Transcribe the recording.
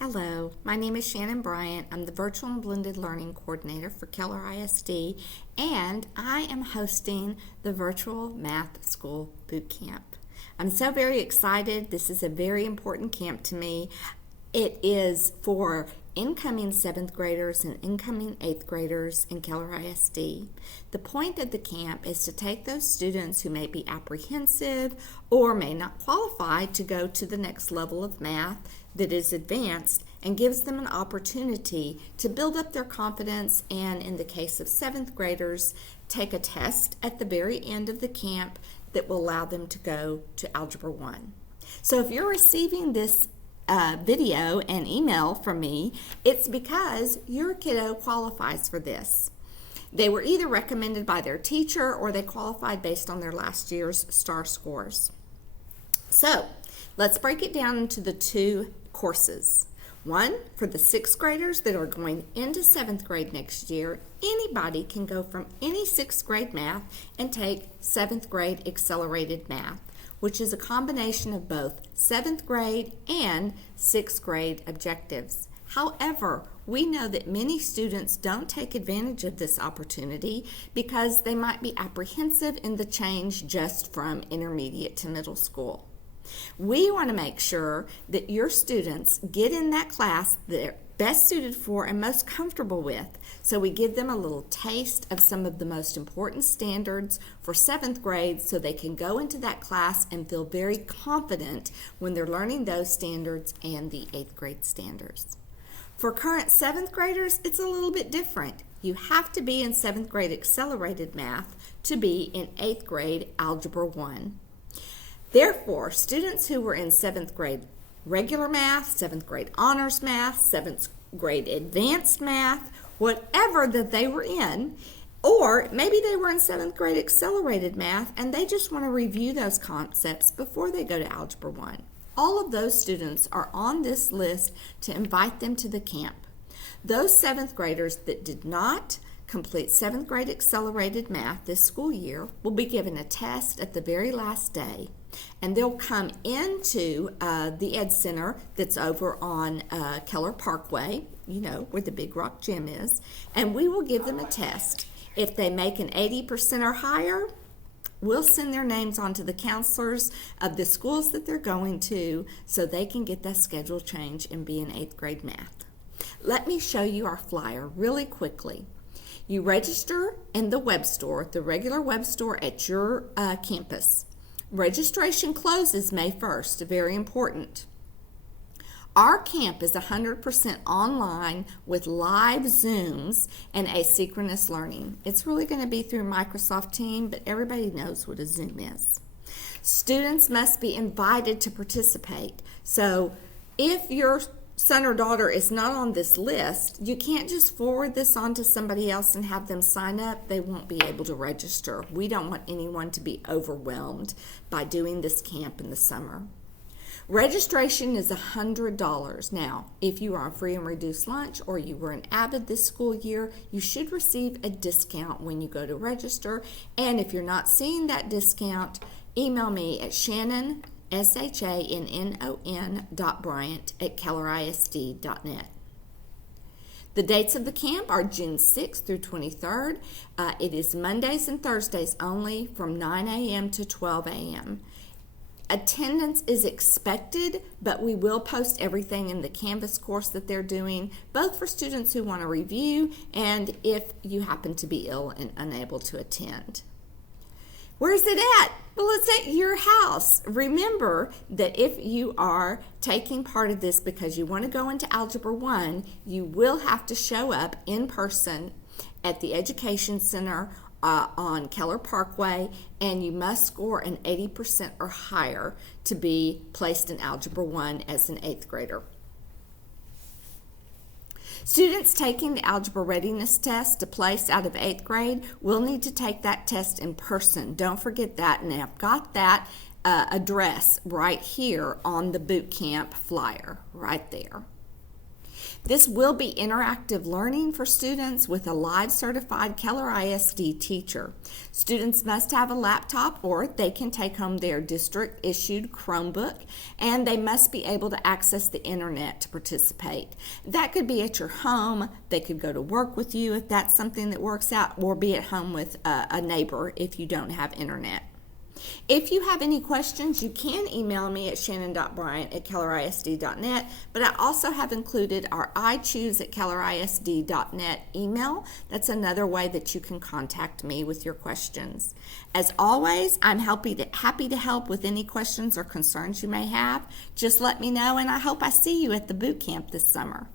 Hello, my name is Shannon Bryant. I'm the Virtual and Blended Learning Coordinator for Keller ISD, and I am hosting the Virtual Math School Boot Camp. I'm so very excited. This is a very important camp to me. It is for incoming 7th graders and incoming 8th graders in Keller ISD. The point of the camp is to take those students who may be apprehensive or may not qualify to go to the next level of math that is advanced and gives them an opportunity to build up their confidence and, in the case of 7th graders, take a test at the very end of the camp that will allow them to go to Algebra 1. So if you're receiving this video and email from me, it's because your kiddo qualifies for this. They were either recommended by their teacher or they qualified based on their last year's STAR scores. So let's break it down into the two courses. One, for the 6th graders that are going into 7th grade next year, anybody can go from any 6th grade math and take 7th grade accelerated math, which is a combination of both 7th grade and 6th grade objectives. However, we know that many students don't take advantage of this opportunity because they might be apprehensive in the change just from intermediate to middle school. We want to make sure that your students get in that class that they're best suited for and most comfortable with. So we give them a little taste of some of the most important standards for 7th grade so they can go into that class and feel very confident when they're learning those standards and the 8th grade standards. For current 7th graders, it's a little bit different. You have to be in 7th grade accelerated math to be in 8th grade Algebra 1. Therefore, students who were in 7th grade regular math, 7th grade honors math, 7th grade advanced math, whatever that they were in, or maybe they were in 7th grade accelerated math and they just want to review those concepts before they go to Algebra 1. All of those students are on this list to invite them to the camp. Those 7th graders that did not complete 7th grade accelerated math this school year will be given a test at the very last day, and they'll come into the Ed Center that's over on Keller Parkway, you know, where the Big Rock Gym is, and we will give them a test. If they make an 80% or higher, we'll send their names on to the counselors of the schools that they're going to so they can get that schedule change and be in 8th grade math. Let me show you our flyer really quickly. You register in the web store, the regular web store at your campus. Registration closes May 1st, very important. Our camp is 100% online with live Zooms and asynchronous learning. It's really going to be through Microsoft Teams, but everybody knows what a Zoom is. Students must be invited to participate. So if your son or daughter is not on this list, you can't just forward this on to somebody else and have them sign up. They won't be able to register. We don't want anyone to be overwhelmed by doing this camp in the summer. Registration is $100. Now, if you are on free and reduced lunch or you were an Avid this school year, you should receive a discount when you go to register. And if you're not seeing that discount, email me at Shannon, SHANN.Bryant@kellerisd.net. The dates of the camp are June 6th through 23rd. It is Mondays and Thursdays only from 9 a.m. to 12 a.m. Attendance is expected, but we will post everything in the Canvas course that they're doing, both for students who want to review and if you happen to be ill and unable to attend. Where's it at? Well, it's at your house. Remember that if you are taking part of this because you want to go into Algebra 1, you will have to show up in person at the Education Center on Keller Parkway, and you must score an 80% or higher to be placed in Algebra 1 as an 8th grader. Students taking the Algebra Readiness Test to place out of 8th grade will need to take that test in person. Don't forget that, and I've got that address right here on the boot camp flyer, right there. This will be interactive learning for students with a live certified Keller ISD teacher. Students must have a laptop or they can take home their district issued Chromebook, and they must be able to access the internet to participate. That could be at your home, they could go to work with you if that's something that works out, or be at home with a neighbor if you don't have internet. If you have any questions, you can email me at shannon.bryant@kellerisd.net, but I also have included our ichoose@kellerisd.net email. That's another way that you can contact me with your questions. As always, I'm happy to help with any questions or concerns you may have. Just let me know, and I hope I see you at the boot camp this summer.